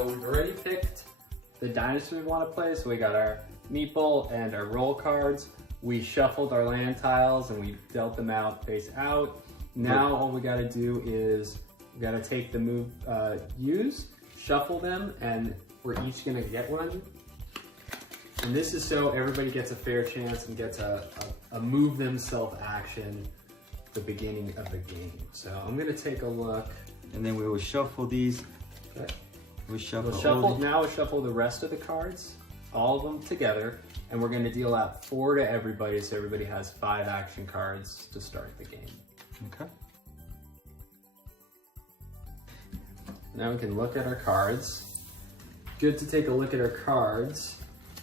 So we've already picked the dinosaur we want to play. So we got our meeple and our roll cards. We shuffled our land tiles and we dealt them out face out. Now all we got to do is we got to take the move use, shuffle them, and we're each going to get one. And this is so everybody gets a fair chance and gets a move themselves action at the beginning of the game. So I'm going to take a look. And then we will shuffle these. Okay. We'll shuffle the rest of the cards, all of them together, and we're going to deal out 4 to everybody, so everybody has 5 action cards to start the game. Okay. Now we can look at our cards. Good to take a look at our cards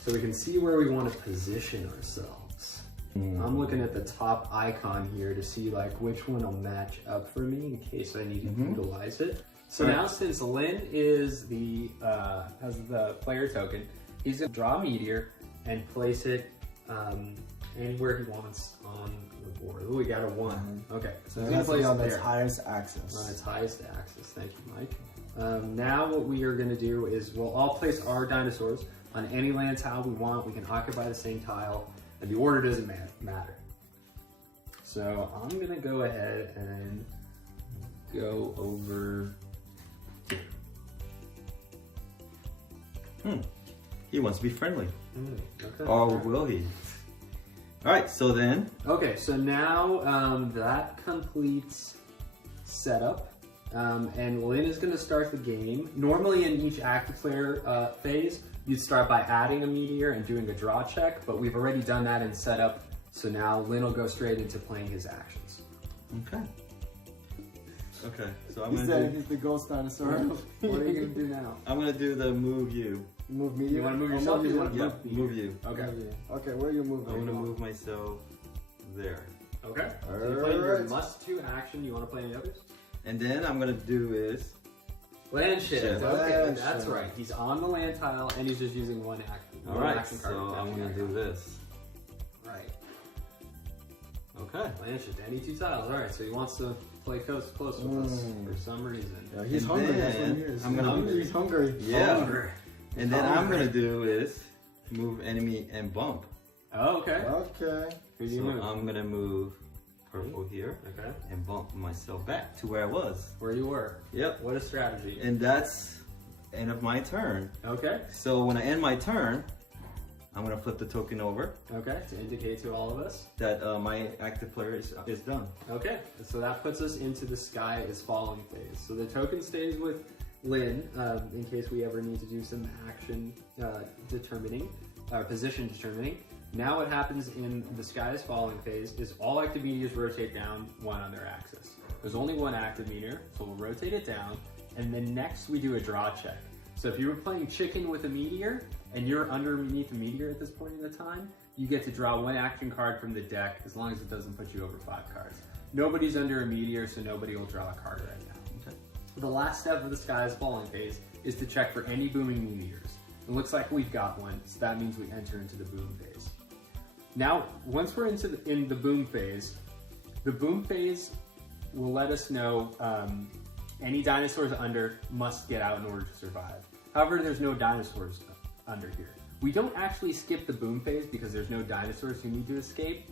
so we can see where we want to position ourselves. I'm looking at the top icon here to see like which one will match up for me in case I need to utilize it. So now since Lynn is has the player token, he's gonna draw a meteor and place it anywhere he wants on the board. Ooh, we got a 1. Okay, so he's gonna play on its highest axis. On its highest axis, thank you, Mike. Now what we are gonna do is we'll all place our dinosaurs on any land tile we want. We can occupy the same tile, and the order doesn't matter. So I'm gonna go ahead and go over. He wants to be friendly. Okay. Or will he? All right, so then. Okay, so now that completes setup. And Lynn is going to start the game. Normally in each active player phase, you'd start by adding a meteor and doing a draw check, but we've already done that in setup. So now Lynn will go straight into playing his actions. Okay. Okay, so I'm He gonna said do. he's the ghost dinosaur. What are you going to do now? I'm gonna do the move you. Move me. You want to move yourself? You want to Yeah, move you. Okay. Okay, where are you moving? I'm gonna move myself there. Okay. So you're playing your must-do action. You want to play any others? And then I'm gonna do is. Land shift. Shift. Okay, Land that's shift. right. He's on the land tile and he's just using one action. All one right, action card. so I'm gonna do this. Right. Okay. Land shift. Any 2 tiles. All right. So he wants to play close with us for some reason. Yeah, he's And hungry. That's what then he is. I'm gonna- He's hungry. Yeah. Hungry. And then I'm gonna do is move enemy and bump. Oh, okay. Okay. Who do you So move? I'm gonna move purple here Okay. and bump myself back to where I was. Where you were. Yep. What a strategy. And that's end of my turn. Okay. So when I end my turn, I'm gonna flip the token over Okay. To indicate to all of us. that my active player is done. Okay. So that puts us into the sky is falling phase. So the token stays with Lynn in case we ever need to do some action determining, position determining. Now what happens in the sky is falling phase is all active meteors rotate down 1 on their axis. There's only 1 active meteor, so we'll rotate it down, and then next we do a draw check. So if you were playing chicken with a meteor, and you're underneath the meteor at this point in the time, you get to draw 1 action card from the deck as long as it doesn't put you over 5 cards. Nobody's under a meteor, so nobody will draw a card right now. Okay. The last step of the sky is falling phase is to check for any booming meteors. It looks like we've got one, so that means we enter into the boom phase. Now, once we're in the boom phase will let us know any dinosaurs under must get out in order to survive. However, there's no dinosaurs under here. We don't actually skip the boom phase because there's no dinosaurs who need to escape.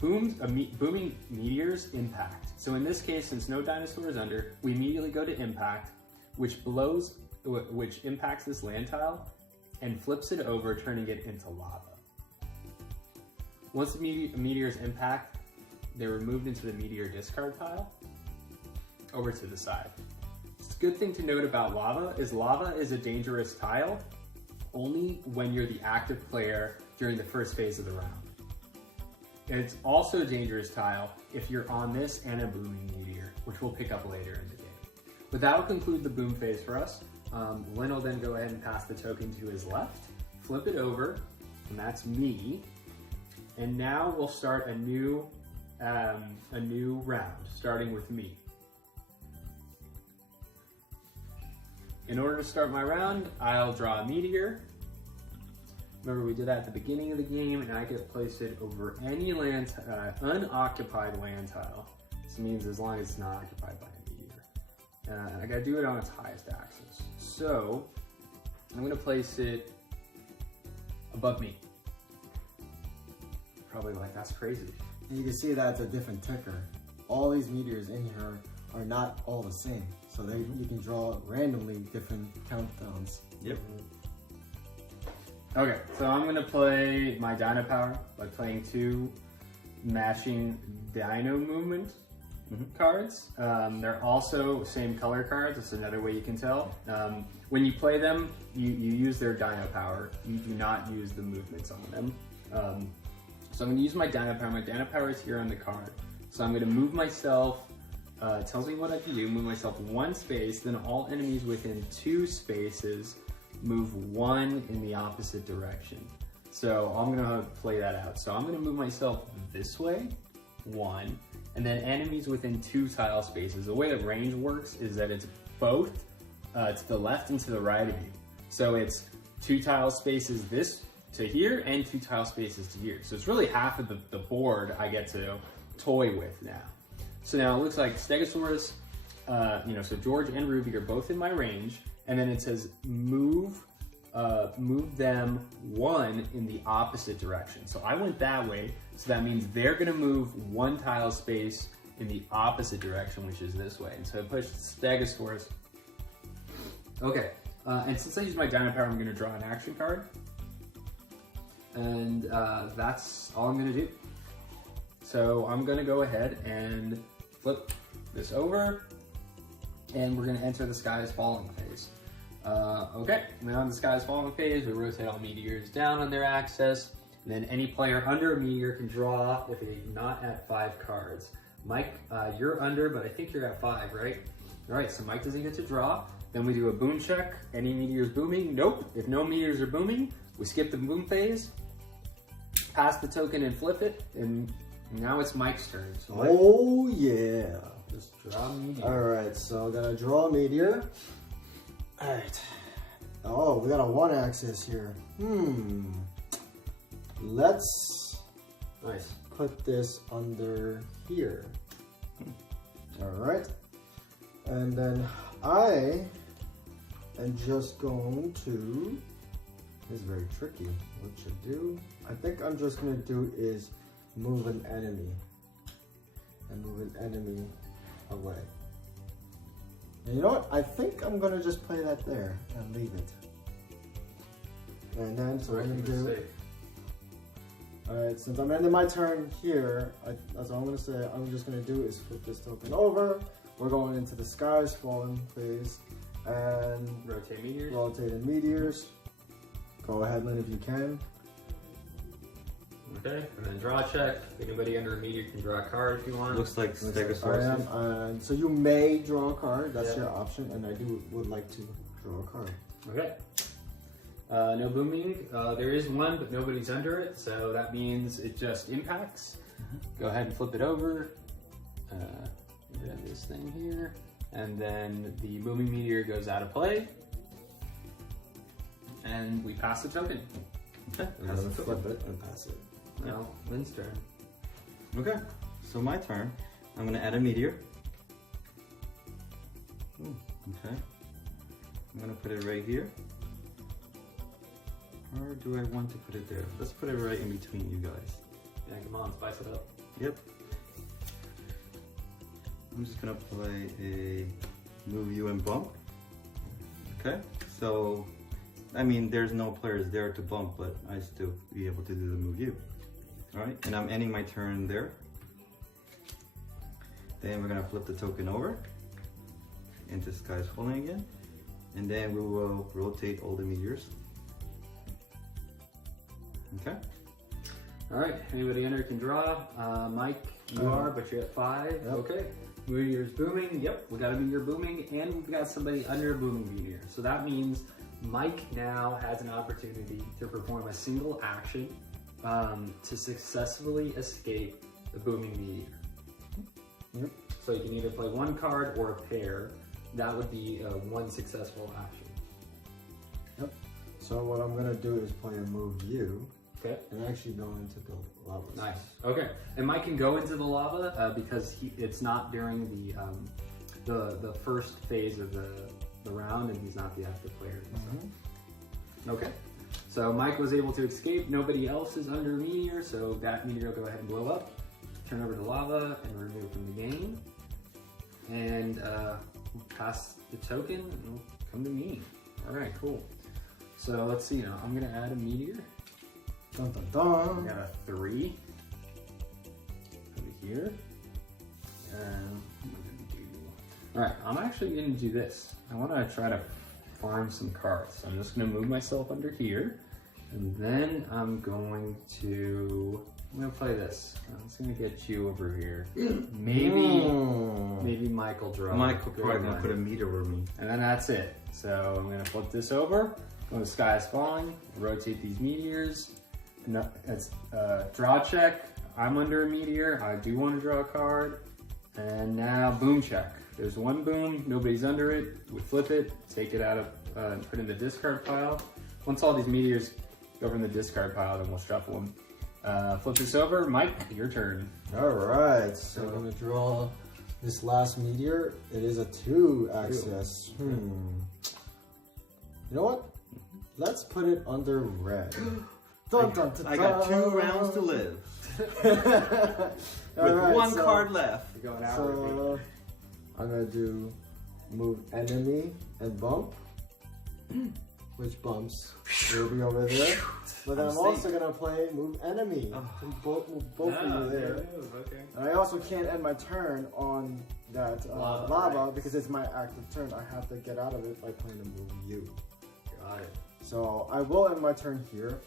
Booming meteors impact. So in this case, since no dinosaur is under, we immediately go to impact, which impacts this land tile and flips it over, turning it into lava. Once the meteors impact, they're removed into the meteor discard pile over to the side. It's a good thing to note about lava is a dangerous tile only when you're the active player during the first phase of the round. And it's also a dangerous tile if you're on this and a booming meteor, which we'll pick up later in the game. But that'll conclude the boom phase for us. Lynn will then go ahead and pass the token to his left, flip it over, and that's me. And now we'll start a new round, starting with me. In order to start my round, I'll draw a meteor. Remember, we did that at the beginning of the game, and I get to place it over any unoccupied land tile. This means as long as it's not occupied by a meteor. and I gotta do it on its highest axis. So I'm gonna place it above me. Probably like, that's crazy. And you can see that's a different ticker. All these meteors in here are not all the same. So you can draw randomly different countdowns. Yep. Okay, so I'm gonna play my Dino Power by playing 2 matching Dino Movement cards. They're also same color cards. That's another way you can tell. When you play them, you use their Dino Power. You do not use the movements on them. So I'm gonna use my Dino Power. My Dino Power is here on the card. So I'm gonna move myself, it tells me what I can do, move myself 1 space, then all enemies within 2 spaces move 1 in the opposite direction. So I'm gonna play that out. So I'm gonna move myself this way, 1, and then enemies within 2 tile spaces. The way that range works is that it's both to the left and to the right of you. So it's 2 tile spaces this to here and 2 tile spaces to here. So it's really half of the board I get to toy with now. So now it looks like Stegosaurus, so George and Ruby are both in my range, and then it says move them 1 in the opposite direction. So I went that way, so that means they're gonna move 1 tile space in the opposite direction, which is this way. And so I pushed Stegosaurus. Okay, and since I use my Dino Power, I'm gonna draw an action card. And that's all I'm gonna do. So I'm gonna go ahead and flip this over, and we're gonna enter the Sky is Falling phase. Okay, now in the Sky is Falling phase, we rotate all meteors down on their axis, and then any player under a meteor can draw if they're not at 5 cards. Mike, you're under, but I think you're at 5, right? All right, so Mike doesn't get to draw. Then we do a boom check. Any meteors booming? Nope. If no meteors are booming, we skip the boom phase, pass the token and flip it, and now it's Mike's turn. So Mike, Oh yeah. just draw a meteor. Alright, so I'm gonna draw a meteor. Alright. Oh, we got a 1 axis here. Let's Nice. put this under here. Alright. And then I am just going to, this is very tricky. What should do? I think I'm just gonna do is move an enemy. And move an enemy away. And you know what? I think I'm gonna just play that there and leave it. And then so what I'm gonna do. Alright, since I'm ending my turn here, that's all I'm gonna say. I'm just gonna do is flip this token over. We're going into the Sky is Falling phase and Rotate meteors. rotating meteors. Go ahead, Lynn, if you can. Okay, and then draw check. Anybody under a meteor can draw a card if you want. Looks like Stegosaurus. And so you may draw a card. That's Yeah. your option, and I would like to draw a card. Okay. No booming. There is one, but nobody's under it, so that means it just impacts. Go ahead and flip it over. Get rid of this thing here, and then the booming meteor goes out of play, and we pass the token. Okay, I'm gonna flip it and pass it. Now, Lynn's turn. okay, so my turn. I'm gonna add a meteor. Okay, I'm gonna put it right here. Or do I want to put it there? Let's put it right in between you guys. Yeah, come on, spice it up. Yep. I'm just gonna play a move you and bump. Okay, so I mean there's no players there to bump, but I still be able to do the move you. Alright, and I'm ending my turn there. Then we're gonna flip the token over into Sky's Falling again. And then we will rotate all the meteors. Okay. All right, anybody under can draw. Mike, you are, but you're at 5. Yep. Okay. Meteor's booming. Yep, we got a meteor booming, and we've got somebody under a booming meteor. So that means Mike now has an opportunity to perform a single action to successfully escape the booming meteor. Yep. So you can either play 1 card or a pair. That would be 1 successful action. Yep. So what I'm gonna do is play a move you. Okay. And actually go into the lava. Nice. Okay. And Mike can go into the lava because it's not during the first phase of the round, and he's not the active player. Okay. So Mike was able to escape. Nobody else is under Meteor, so that Meteor will go ahead and blow up. Turn over to lava and remove from the game. And we'll pass the token and it'll come to me. Alright, cool. So let's see now. I'm gonna add a Meteor. Dun, dun, dun. I got a 3 over here. And what am I gonna do? Alright, I'm actually gonna do this. I wanna try to farm some cards. So I'm just gonna move myself under here. And then I'm going to play this. I'm just gonna get you over here. Maybe Michael draw. Michael probably gonna put a meteor over me. And then that's it. So I'm gonna flip this over. Go to Sky is Falling. Rotate these meteors. No, it's draw check. I'm under a meteor. I do want to draw a card. And now boom check. There's one boom. Nobody's under it. We flip it. Take it out of and put it in the discard pile. Once all these meteors go from the discard pile, then we'll shuffle them. Flip this over. Mike, your turn. Alright, so I'm gonna draw this last meteor. It is a 2 axis. You know what? Let's put it under red. Dun, dun, dun, I got 2 rounds to live. With one card left. You're going out. So I'm gonna do move enemy and bump. Which bumps will be over there. But I'm also gonna play move enemy. Move both of you there. Okay. And I also can't end my turn on that lava because it's my active turn. I have to get out of it by playing the move you. Got it. So I will end my turn here.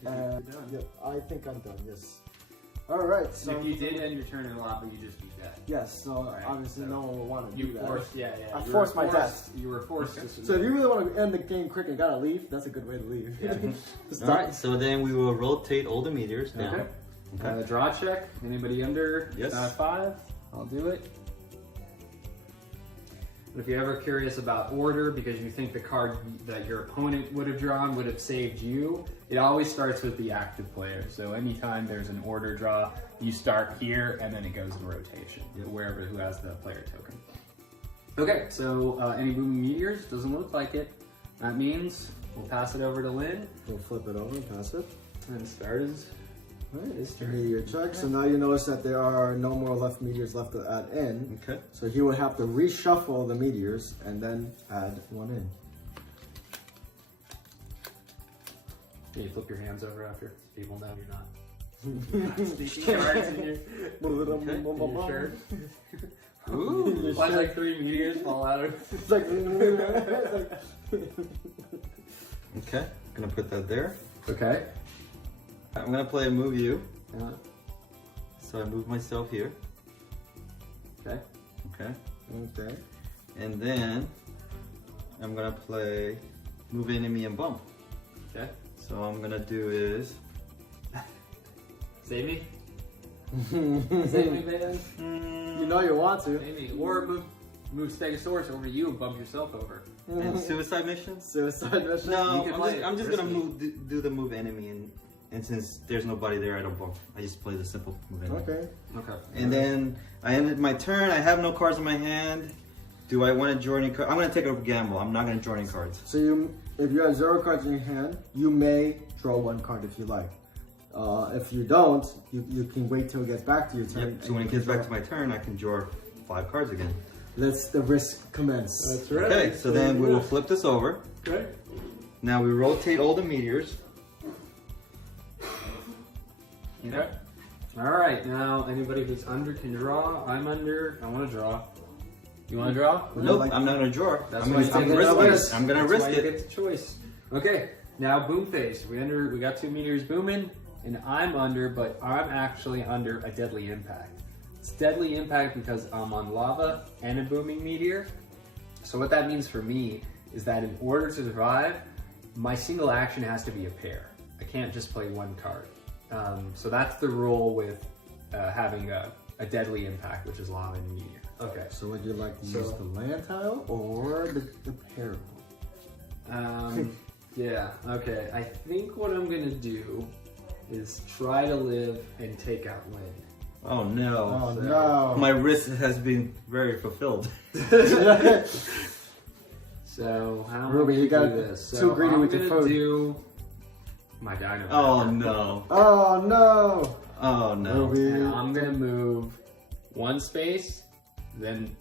You're done. Yep, I think I'm done. Yes. All right. So if you did end your turn in lava, you just beat that. yes. So Right, obviously so no one will want to do You that. forced, yeah. I You forced were my death. You were forced to. So if you really want to end the game quick and gotta leave, that's a good way to leave. Yeah. Alright, so then we will rotate all the meteors down. Okay. Draw check. Anybody under Yes. 5? I'll do it. And if you're ever curious about order because you think the card that your opponent would have drawn would have saved you, it always starts with the active player. So anytime there's an order draw, you start here and then it goes in rotation, wherever who has the player token. Okay, so any booming meteors? Doesn't look like it. That means we'll pass it over to Lynn We'll flip it over and pass it. and start his turn. Meteor check. So now you notice that there are no more meteors left to add in. Okay. So he would have to reshuffle the meteors and then add one in. Can you flip your hands over after? So people know you're not sneaking cards in your shirt. Ooh. Watch like 3 meteors fall out of It's like, Okay, gonna put that there. Okay. I'm gonna play a move you. Uh, So I move myself here. okay. Okay. okay. And then I'm gonna play move enemy and bump. Okay. So all I'm gonna do is Save me. Save me, man. You know you want to. Save me. Or move Stegosaurus over you and bump yourself over. and suicide missions. Suicide mission? No, You can play I'm just risky. gonna do the move enemy and since there's nobody there, I don't bump. I just play the simple move enemy. Okay. Okay. And then I ended my turn. I have no cards in my hand. Do I want to draw any cards? I'm gonna take a gamble. I'm not gonna draw any cards. So if you have 0 cards in your hand, you may draw 1 card if you like. If you don't, you can wait till it gets back to your turn. Yep. So when it gets back to my turn, I can draw 5 cards again. Let's the risk commence. That's right. Okay, so then we will flip this over. Okay. Now we rotate all the meteors. Okay. All right. Now anybody who's under can draw. I'm under. I want to draw. You want to draw? Nope, like- I'm not gonna draw. That's I'm why gonna, you take the risk it. I'm gonna That's risk why you it. get the choice. Okay. Now boom phase. We got 2 meteors booming, and I'm under, but I'm actually under a deadly impact. It's deadly impact because I'm on lava and a booming meteor. So what that means for me is that in order to survive, my single action has to be a pair. I can't just play 1 card. So that's the rule with having a deadly impact, which is lava and meteor. Okay. So would you like to use the land tile or the pair? Yeah, okay. I think what I'm gonna do is try to live and take out Lynn. Oh no. Oh no. My risk has been very fulfilled. So how Ruby, you got do this? too So greedy I'm with your gonna food. do my dino. Oh no. Oh no. Oh no. Ruby. And I'm gonna move one space, then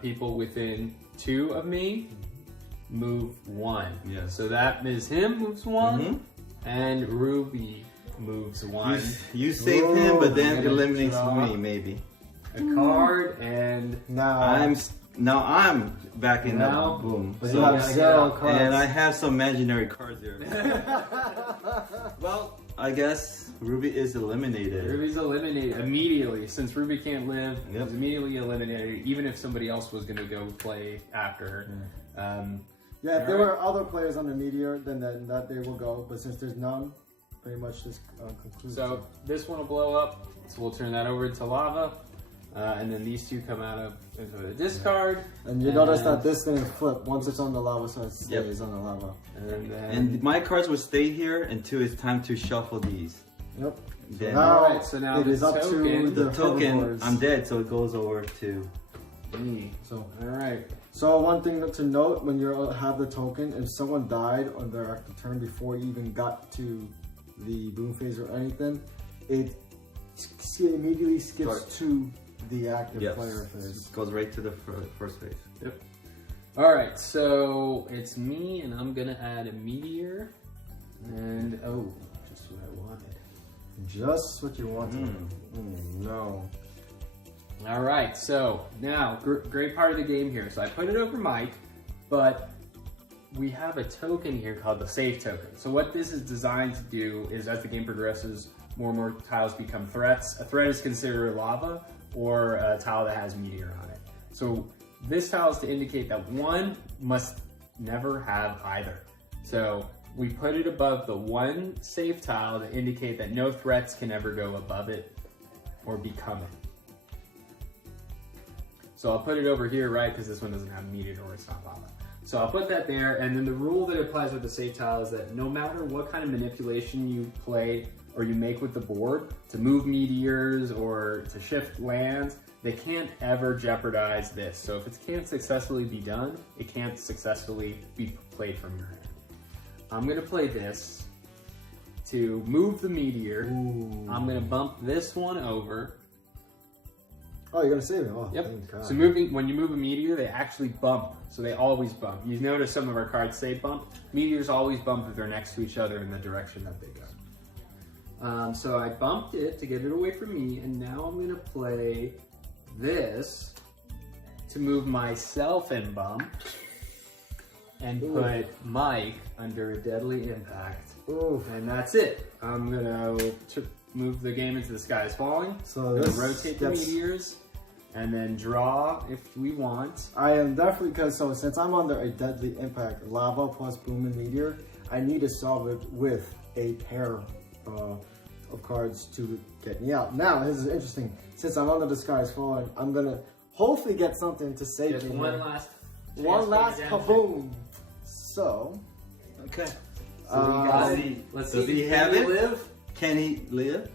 people within 2 of me move 1. Yes. So that is him moves 1, Mhm. and Ruby moves 1. You save him, but then I'm gonna eliminates draw me maybe. A card, and Now I'm backing Now- up. Boom. but So- you have gotta get 0 out. cards. and I have some imaginary cards here. Well, I guess Ruby is eliminated. Ruby's eliminated immediately. Since Ruby can't live, Yep. she's immediately eliminated, even if somebody else was gonna go play after her. Yeah, if there were other players on the Meteor, then that they will go. But since there's none, pretty much this concludes. So this one will blow up, so we'll turn that over into lava, and then these 2 come out of into the discard, and you notice that this thing flip once it's on the lava, so it Yep. stays on the lava. and then And my cards will stay here until it's time to shuffle these. Yep. Then Now, Alright, so now it the is up token- to the token, herbivores. I'm dead, so it goes over to. me. So, All right. so one thing to note when you have the token, if someone died on their active turn before you even got to the boom phase or anything, it immediately skips to the active Yes. player phase. It goes right to the first phase. All right, so it's me, and I'm gonna add a meteor, and just what I wanted. Just what you wanted. Mm. No. All right, so now great part of the game here. So I put it over Mike, but we have a token here called the save token. So what this is designed to do is, as the game progresses, more and more tiles become threats. A threat is considered lava or a tile that has meteor on it. So this tile is to indicate that one must never have either. So we put it above the 1 safe tile to indicate that no threats can ever go above it or become it. So I'll put it over here, right, because this one doesn't have meteor or it's not lava. So I'll put that there, and then the rule that applies with the safe tile is that no matter what kind of manipulation you play or you make with the board to move meteors or to shift lands, they can't ever jeopardize this. So if it can't successfully be done, it can't successfully be played from your hand. I'm gonna play this to move the meteor. Ooh. I'm gonna bump this one over. Oh, you're gonna save it? Oh, Yep. thank God. So when you move a meteor, they actually bump. So they always bump. You notice some of our cards say bump. Meteors always bump if they're next to each other in the direction that they go. So I bumped it to get it away from me, and now I'm gonna play this to move myself and bump, and put Mike under a deadly impact. Oof. And that's it. I'm gonna move the game into the sky is falling. So I'm gonna this rotate the gets- meteors, and then draw if we want. I am definitely, since I'm under a deadly impact, lava plus boom and meteor, I need to solve it with a pair of cards to get me out. Now, this is interesting. Since I'm under the sky is falling, I'm gonna hopefully get something to save Just me. one here. last One last redemption. kaboom. So, Okay. So we got Does it. he- Let's does see. he have Can it? Live? Can he live?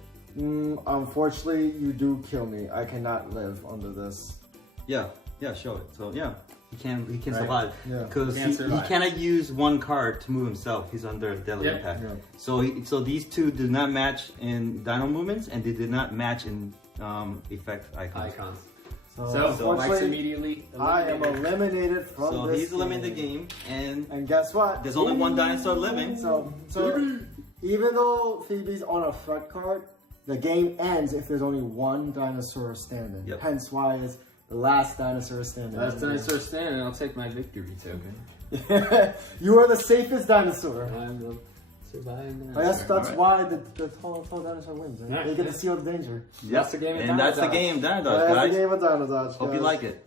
unfortunately, you do kill me. I cannot live under this. Yeah, show it. So yeah, he can Right. survive Yeah. because He he, can survive. cannot use one card to move himself. He's under a deadly Yep. impact. Yeah. So these two do not match in dino movements, and they did not match in effect icons. Icons. So, So Mike's unfortunately, immediately I am eliminated. eliminated from So this he's eliminated the game, and And guess what? there's only one dinosaur living. So even though Phoebe's on a threat card, the game ends if there's only one dinosaur standing. Yep. Hence why it's the last dinosaur standing. Last dinosaur standing. I'll take my victory token. You are the safest dinosaur. I'm the surviving Oh, that's dinosaur. why the tall dinosaur wins. Right? Yeah. They get to seal the danger. That's the game of and that's the Dino Dodge. game, Dino Dodge, That's guys. the game of Dino Dodge. Hope you guys. like it.